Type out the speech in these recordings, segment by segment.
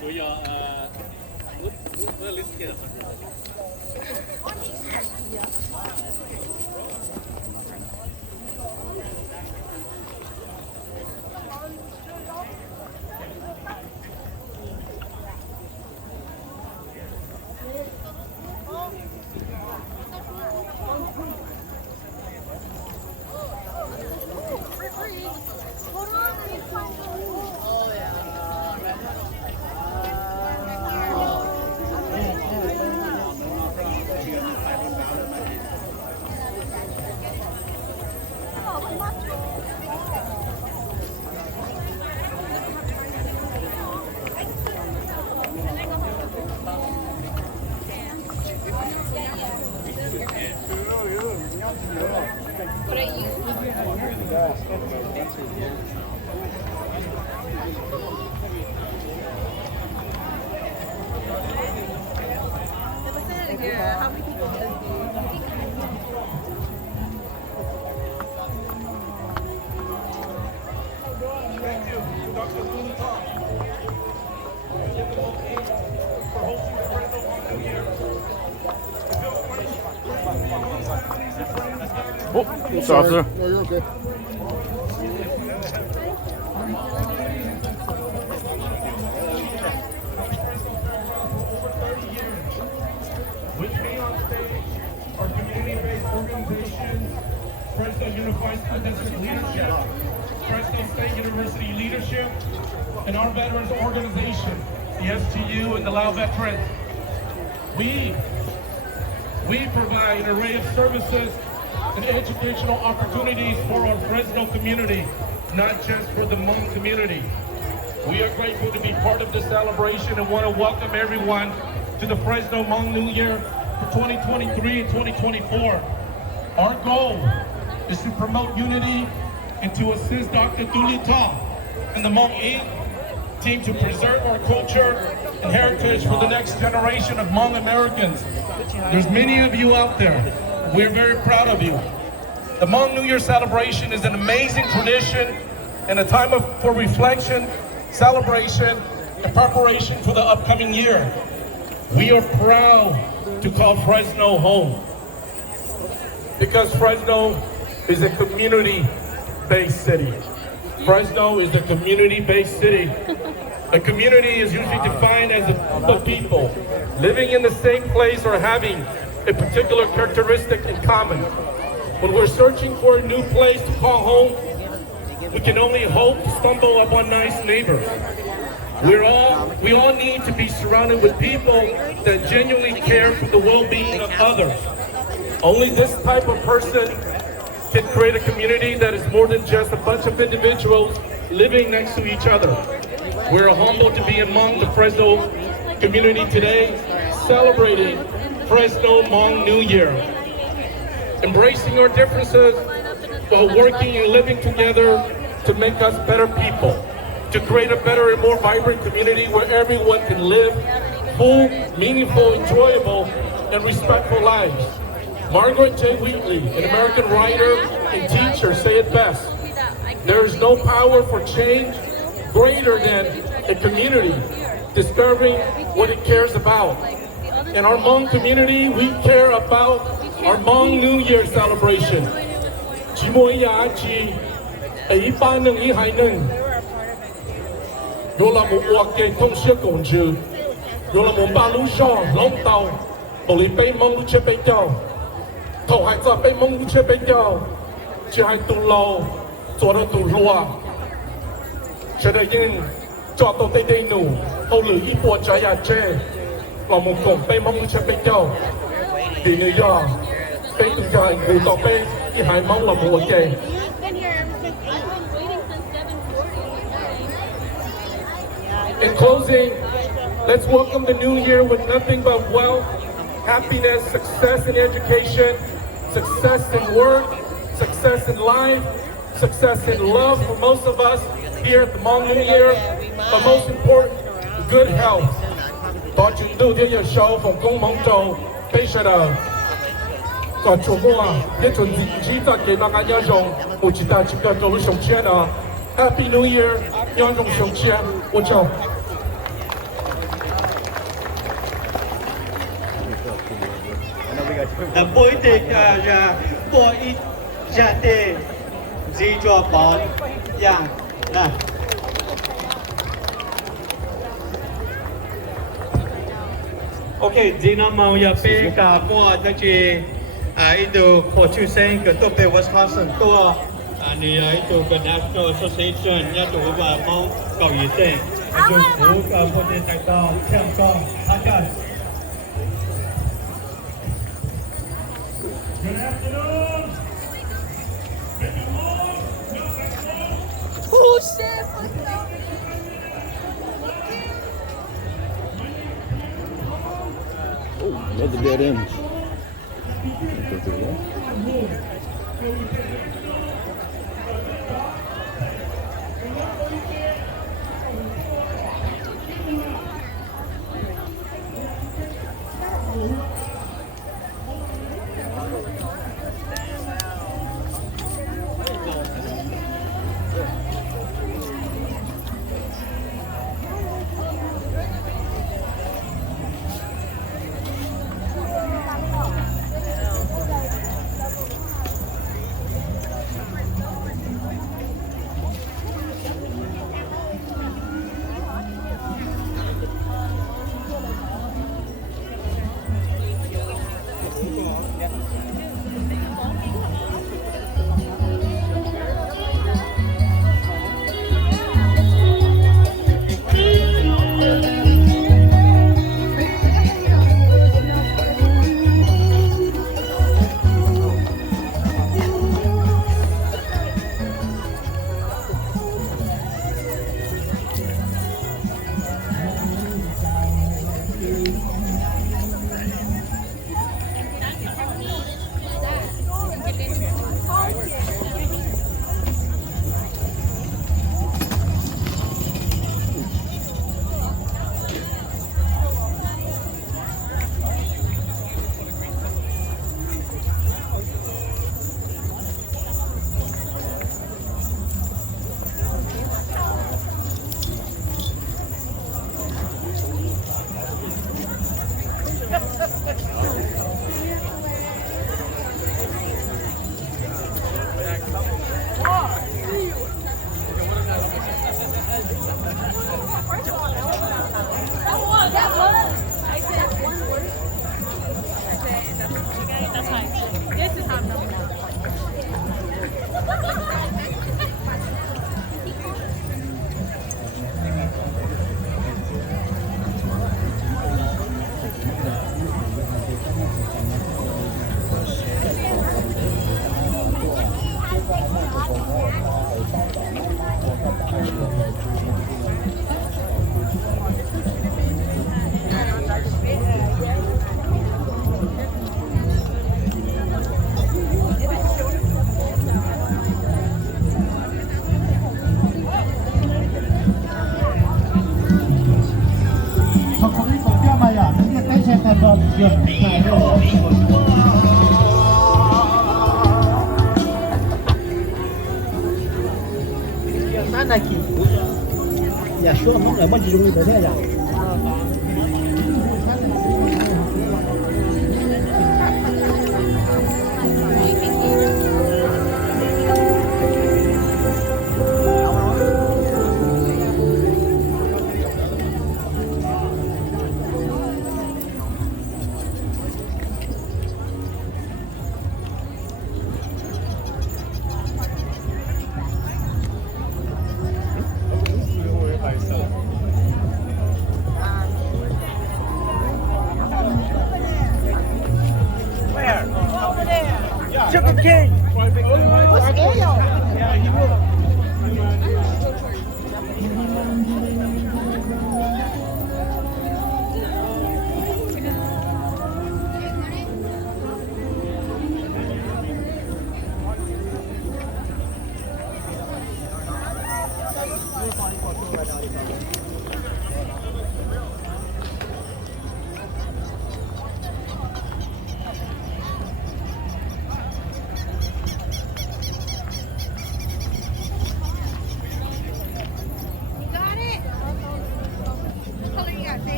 For your list here. How many people live Thank you, Dr. Lulu Tom, for hosting the Fresno Hmong New Year. Oh, sorry, sir. No, you're okay. With me on stage are community-based organizations, Fresno Unified School District Leadership, Fresno State University Leadership, and our veterans organization, the STU and the Lao Veterans. We provide an array of services and educational opportunities for our Fresno community, not just for the Hmong community. We are grateful to be part of this celebration and want to welcome everyone to the Fresno Hmong New Year for 2023 and 2024. Our goal is to promote unity and to assist Dr. Duli Ta and the Hmong Inc. team to preserve our culture and heritage for the next generation of Hmong Americans. There's many of you out there. We're very proud of you. The Hmong New Year celebration is an amazing tradition and a time for reflection, celebration, and preparation for the upcoming year. We are proud to call Fresno home because Fresno is a community-based city. Fresno is a community-based city. A community is usually defined as a group of people living in the same place or having a particular characteristic in common. When we're searching for a new place to call home, we can only hope to stumble upon nice neighbors. We all need to be surrounded with people that genuinely care for the well-being of others. Only this type of person can create a community that is more than just a bunch of individuals living next to each other. We're humbled to be among the Fresno community today, celebrating Fresno Hmong New Year. Embracing our differences while working and living together to make us better people. To create a better and more vibrant community where everyone can live full, meaningful, enjoyable, and respectful lives. Margaret J. Wheatley, an American writer and teacher, say it best. There is no power for change greater than a community discovering what it cares about. In our Hmong community, we care about our Hmong New Year celebration. Yo là một hoạt kỳ thông siêu cộng trừ. Yo là một ba lũ sò, lông tàu. Bộ lý bê mong lũ chế bê nhau. Thổ hải giả bê mong lũ chế bê nhau. Chỉ hai tù lầu, chùa ra tù rùa. Chỉ đại nhiên, cho tàu tây tây nụ. Hầu lửa y bùa trái à chê. Là một cổng bê mong lũ chế bê nhau. Vì người ya, bê tù dài ngủ tàu bê. Y hải mong là một kề. In closing, let's welcome the new year with nothing but wealth, happiness, success in education, success in work, success in life, success in love for most of us here at the Hmong New Year, but most important, good health. Đó chúng tôi đi ở sau phòng công mong châu, bây giờ là có chỗ mua, cái chuẩn bị chỉ ta cái mà cái nhà dùng, một chỉ ta chỉ cần cho lúc sống chết à. Happy New Year，杨总首先我叫。The politic for it jate zero bond yang nah. Okay, Dina mau ya pe ka mo ta chi itu ko chu sen ke to pe Wisconsin to ani itu ke National Association ya to ba mau kau yi sen ju fu ka po de ta ka chen ka ha ka. Good afternoon. Oh shit! Fuck no. Oh, another dead end. Go through there. Sana ki ya şu an ne yapacağız bunu da ya. Sugar King. What's ale?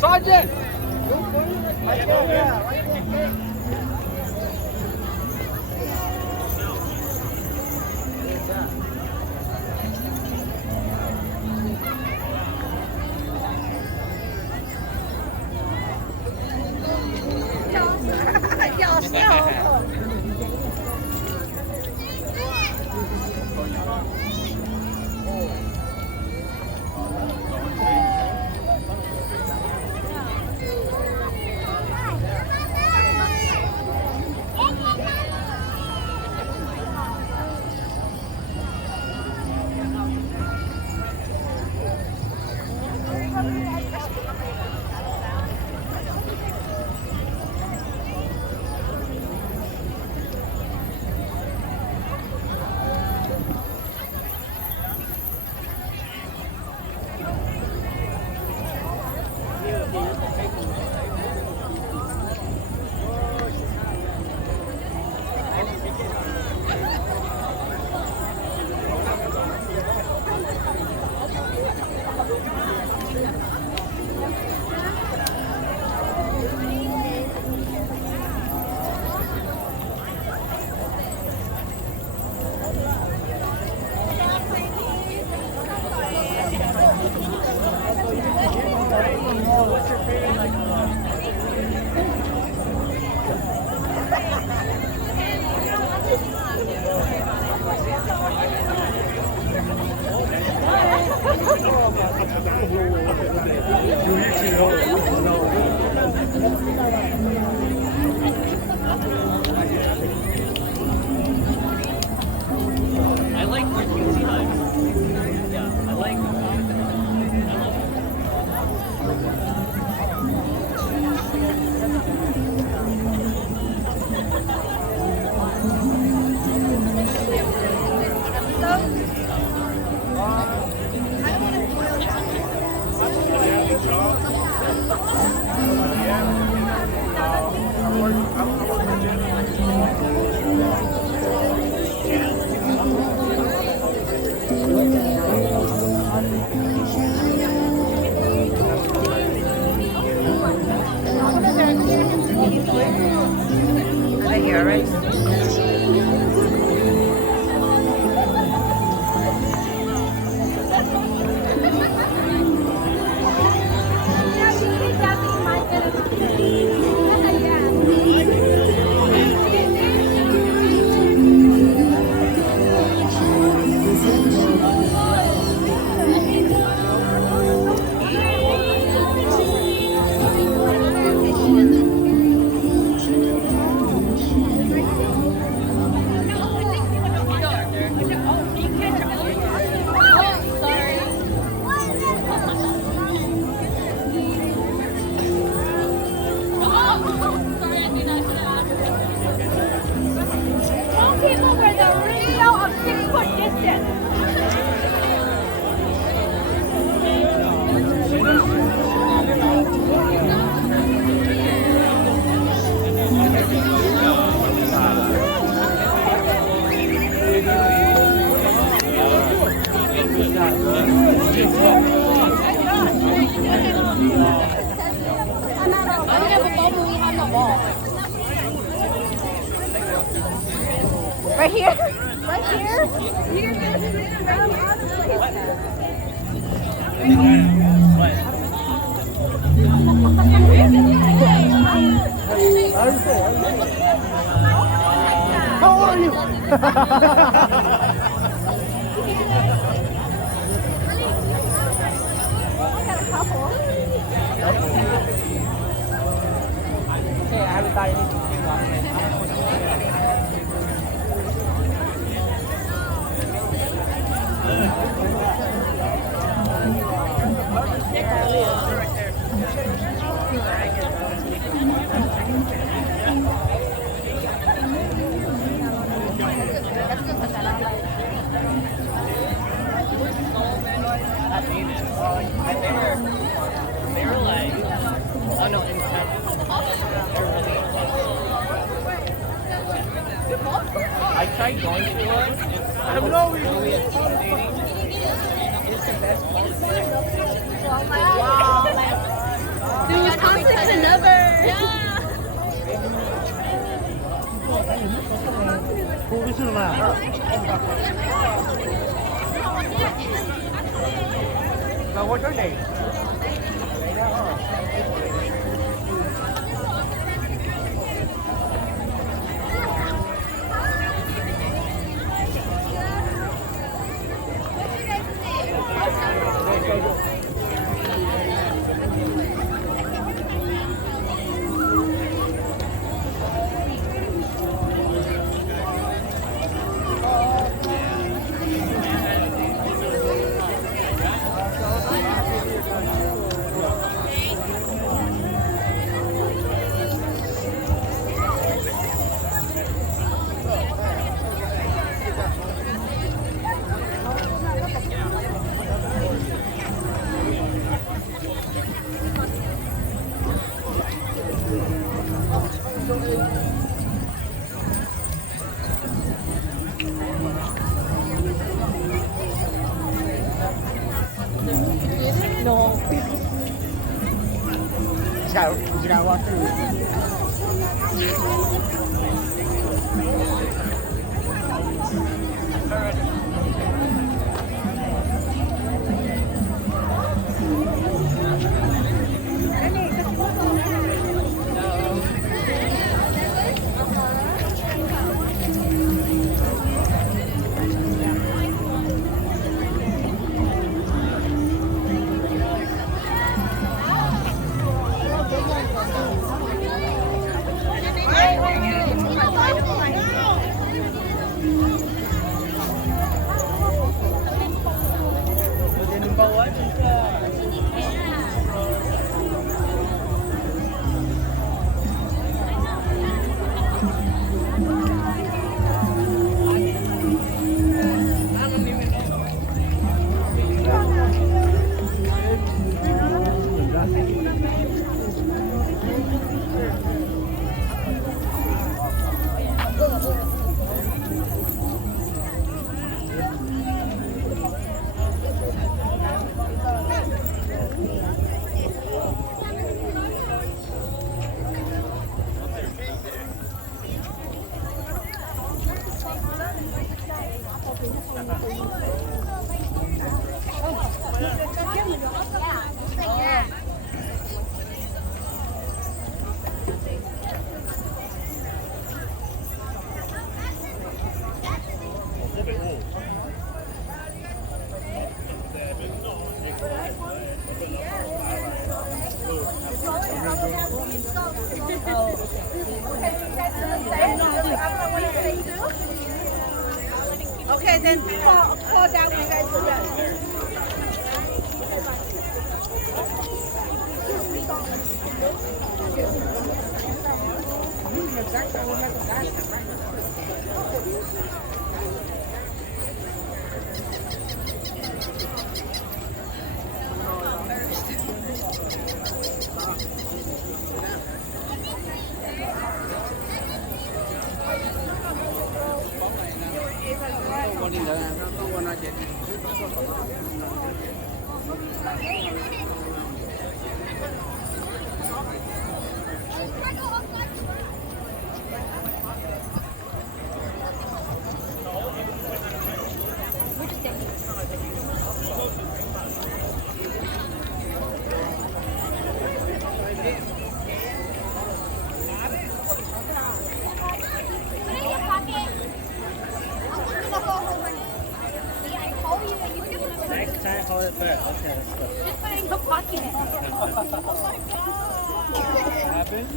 Sergeant! I like frequency hives. Yeah, I like. Right here, right? People were the ratio of 6-foot distance. Right here? Right here? You're gonna sit around all the How are you? Okay, I haven't got anything wrong. They were like Oh my God. Dude, Wisconsin's another. Yeah. Now, what's your name? No. So, you gotta walk through. Okay, then call down when you guys are done. Next time, hold it back. Okay, let's go. Just put it in your pocket. What happened?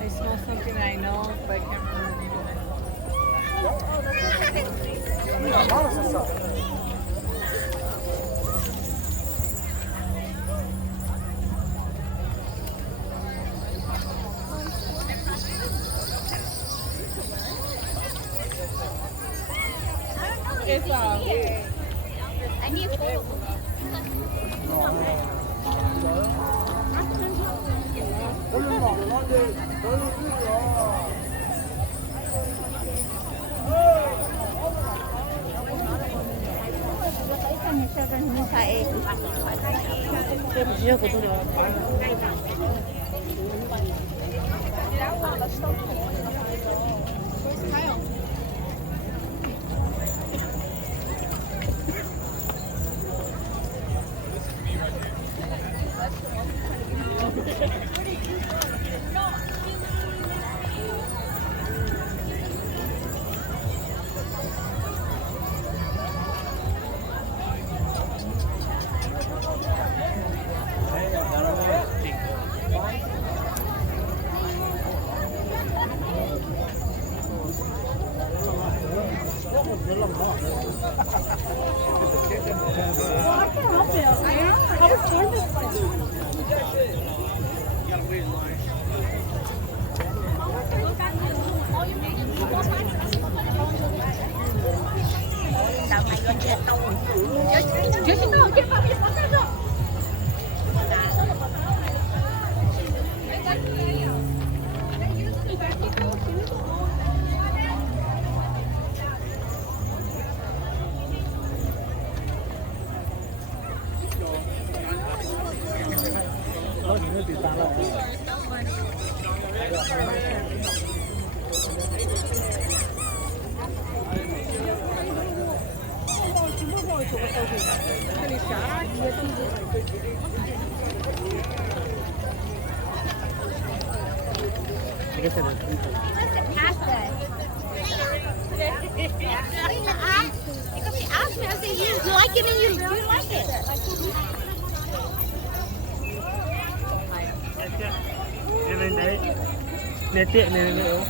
I smell something I know, but I can't remember the name of it. It's I need a photo. Because she asked me, I said, you like it and you like it. Nè tiện này nữa.